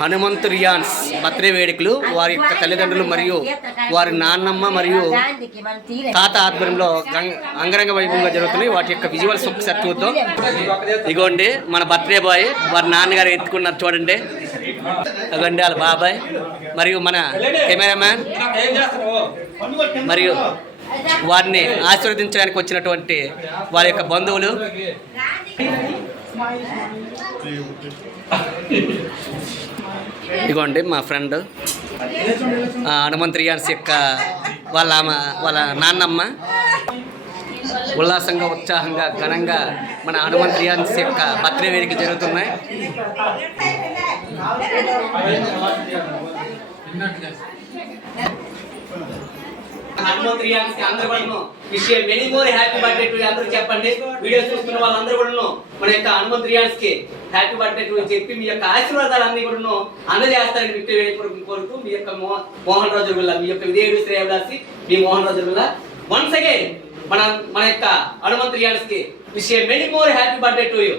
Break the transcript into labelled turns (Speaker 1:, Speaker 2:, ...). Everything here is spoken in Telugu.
Speaker 1: హనుమంతు రియాన్స్ బర్త్డే వేడుకలు వారి యొక్క తల్లిదండ్రులు మరియు వారి నాన్నమ్మ మరియు తాత ఆధ్వర్యంలో అంగరంగ వైభవంగా జరుగుతున్నాయి. వాటి యొక్క విజువల్స్ ఒకసారి చూద్దాం. ఇగోండి మన బర్త్డే బాయ్ వారి నాన్నగారు ఎత్తుకున్నారు చూడండి. అగండి వాళ్ళ బాబాయ్ మరియు మన కెమెరామ్యాన్ మరియు వారిని ఆశీర్వదించడానికి వచ్చినటువంటి వారి యొక్క బంధువులు. ఇదిగోండి మా ఫ్రెండ్. హనుమంత్ రియాన్స్ యొక్క వాళ్ళ వాళ్ళ నాన్నమ్మ. ఉల్లాసంగా ఉత్సాహంగా ఘనంగా మన హనుమంత్ రియాన్స్ యొక్క బర్త్డే వేదిక జరుగుతున్నాయి. హనుమంత్ రియాన్స్కి అందరూ కూడాను విషయం many more happy birthday to అందరూ చెప్పండి. వీడియో చూస్తున్న వాళ్ళందరూ కూడాను మన యొక్క హనుమంత్ రియాన్స్కి హ్యాపీ బర్త్డే టు చెప్పి మీ యొక్క ఆశీర్వాదాలు అన్ని కూడాను అందజేస్తారని వ్యక్తి వేడుకోరు కోరుతూ మీ యొక్క మోహన్ రాజు వల్ల మీ యొక్క విధేయుడు శ్రేయదాసి మీ మోహన్ రాజు వల్ల. వన్స్ అగైన్ మన మన యొక్క హనుమంత్ రియాన్స్కి విషయం many more happy birthday to you